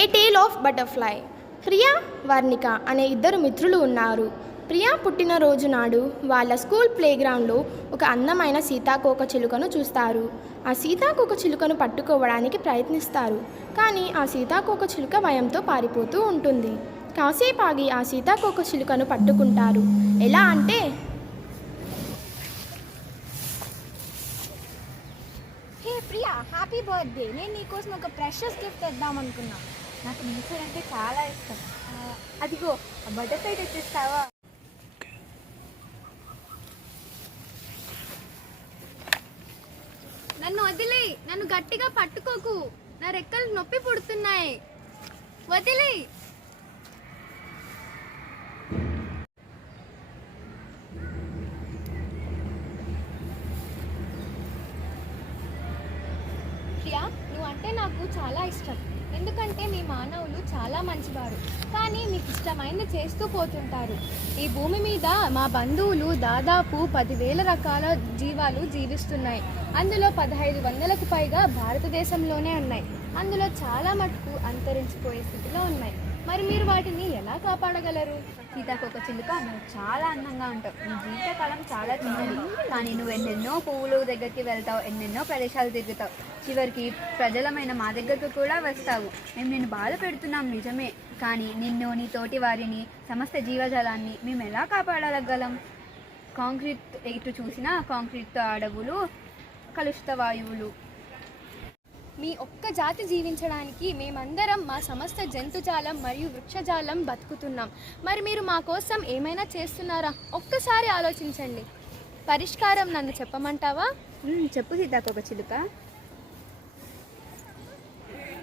A tale of butterfly. Priya, Varnika అనే ఇద్దరు మిత్రులు ఉన్నారు. ప్రియా పుట్టినరోజు నాడు వాళ్ళ స్కూల్ ప్లేగ్రౌండ్లో ఒక అందమైన సీతాకోక చిలుకను చూస్తారు. ఆ సీతాకోక చిలుకను పట్టుకోవడానికి ప్రయత్నిస్తారు. కానీ ఆ సీతాకోక చిలుక భయంతో పారిపోతూ ఉంటుంది. కాసేపు ఆగి ఆ సీతాకోక చిలుకను పట్టుకుంటారు. ఎలా అంటే, హే ప్రియా, హ్యాపీ బర్త్డే. నేను నీకోసం ఒక ప్రెషస్ గిఫ్ట్ తెద్దాం అనుకున్నా. నాకు నేచర్ అంటే చాలా ఇష్టం. అదిగో ఆ బటర్ఫ్లై తెచ్చిస్తావా? నన్ను వదిలే, నన్ను గట్టిగా పట్టుకోకు, నా రెక్కలు నొప్పి పుడుతున్నాయి, వదిలే. ప్రియా, నువ్వంటే నాకు చాలా ఇష్టం. ఎందుకంటే మీ మానవులు చాలా మంచివారు, కానీ మీకు ఇష్టమైనది చేస్తూ పోతుంటారు. ఈ భూమి మీద మా బంధువులు దాదాపు 10,000 రకాల జీవాలు జీవిస్తున్నాయి. అందులో 1,500కు పైగా భారతదేశంలోనే ఉన్నాయి. అందులో చాలా మటుకు అంతరించిపోయే స్థితిలో ఉన్నాయి. మరి మీరు వాటిని ఎలా కాపాడగలరు? సీతాకోక చిలుక, నువ్వు చాలా అందంగా ఉంటావు. నీ జీవితకాలం చాలా చిన్నది, కానీ నువ్వు ఎన్నెన్నో పువ్వులు దగ్గరికి వెళ్తావు, ఎన్నెన్నో ప్రదేశాలు తిరుగుతావు. చివరికి ప్రజలమైన మా దగ్గరకు కూడా వస్తావు. మేము నిన్ను బాధ పెడుతున్నాం నిజమే, కానీ నిన్ను, నీ తోటి వారిని, సమస్త జీవజాలాన్ని మేము ఎలా కాపాడగలం? కాంక్రీట్ ఎటు చూసినా కాంక్రీట్తో అడవులు, కలుషిత వాయువులు. మీ ఒక్క జాతి జీవించడానికి మేమందరం మా సమస్త జంతుజాలం మరియు వృక్షజాలం బతుకుతున్నాం. మరి మీరు మా కోసం ఏమైనా చేస్తున్నారా? ఒక్కసారి ఆలోచించండి. పరిష్కారం నన్ను చెప్పమంటావా? చెప్పు సీతాకోక చిలుక.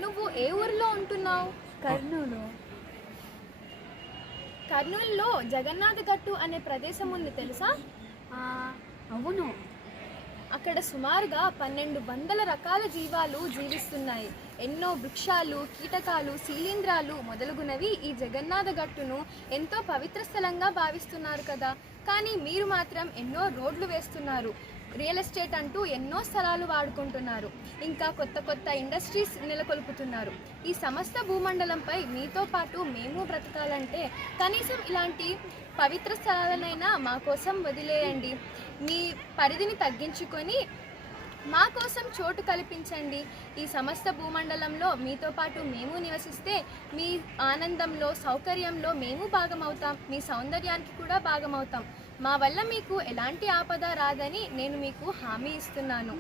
నువ్వు ఏ ఊరిలో ఉంటున్నావు? కర్నూలు. కర్నూలులో జగన్నాథ గట్టు అనే ప్రదేశం ఉంది, తెలుసా? అవును. అక్కడ సుమారుగా 1,200 రకాల జీవాలు జీవిస్తున్నాయి. ఎన్నో వృక్షాలు, కీటకాలు, శిలీంధ్రాలు మొదలుగునవి ఈ జగన్నాథ గట్టును ఎంతో పవిత్ర స్థలంగా భావిస్తున్నారు కదా. కానీ మీరు మాత్రం ఎన్నో రోడ్లు వేస్తున్నారు, రియల్ ఎస్టేట్ అంటూ ఎన్నో స్థలాలు వాడుకుంటున్నారు, ఇంకా కొత్త కొత్త ఇండస్ట్రీస్ నెలకొల్పుతున్నారు. ఈ సమస్త భూమండలంపై మీతో పాటు మేము బ్రతకాలంటే కనీసం ఇలాంటి పవిత్ర స్థలాలనైనా మా కోసం వదిలేయండి. మీ పరిధిని తగ్గించుకొని మా కోసం చోటు కల్పించండి. ఈ సమస్త భూమండలంలో మీతో పాటు మేము నివసిస్తే మీ ఆనందంలో, సౌకర్యంలో మేము భాగమవుతాం, మీ సౌందర్యానికి కూడా భాగమవుతాం. మా వల్ల మీకు ఎలాంటి ఆపద రాదని నేను మీకు హామీ ఇస్తున్నాను.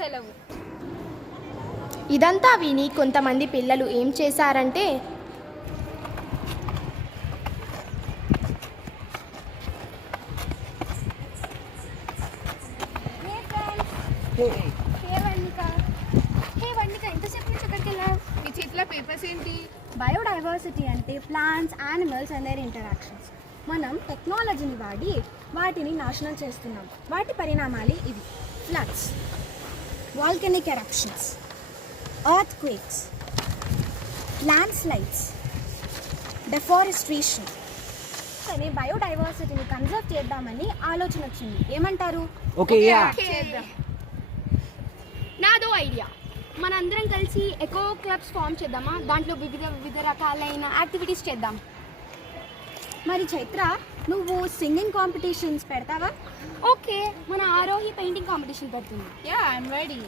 సెలవు. ఇదంతా విని కొంతమంది పిల్లలు ఏం చేశారంటే, ఎంతసేపు నుంచి ఎక్కడికి వెళ్ళావు? మీ చేతిలో పేపర్స్ ఏంటి? బయోడైవర్సిటీ అంటే plants, animals and their interactions. మనం టెక్నాలజీని వాడి వాటిని నాశనం చేస్తున్నాం. వాటి పరిణామాలు ఇవి: floods, volcanic eruptions, earthquakes, landslides, deforestation. కానీ బయోడైవర్సిటీని కన్జర్వ్ చేద్దామని ఆలోచన వచ్చింది. ఏమంటారు? నాదో ఐడియా. మనందరం కలిసి ఎకో క్లబ్స్ ఫామ్ చేద్దామా? దాంట్లో వివిధ రకాలైన యాక్టివిటీస్ చేద్దాం. మరి చైత్ర, నువ్వు సింగింగ్ కాంపిటీషన్స్ పెడతావా? ఓకే, మన ఆరోహి పెయింటింగ్ కాంపిటీషన్ పెడుతుంది. Yeah, I'm ready.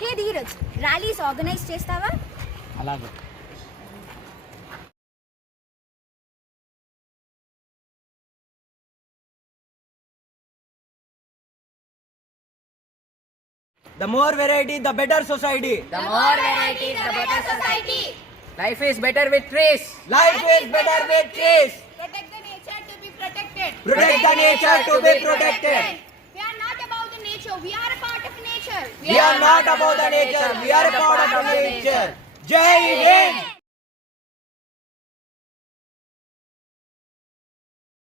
Hey Dheeraj, rallies organise చేస్తావా? అలాగే. The more variety, the better society. The more variety, the better society. Life is better with trees. Life is better with trees. Protect the nature to be protected. Protect the nature to be protected. We are not about the nature. We are a part of nature. We are not about the nature. We are a part of the nature. Jai Hind.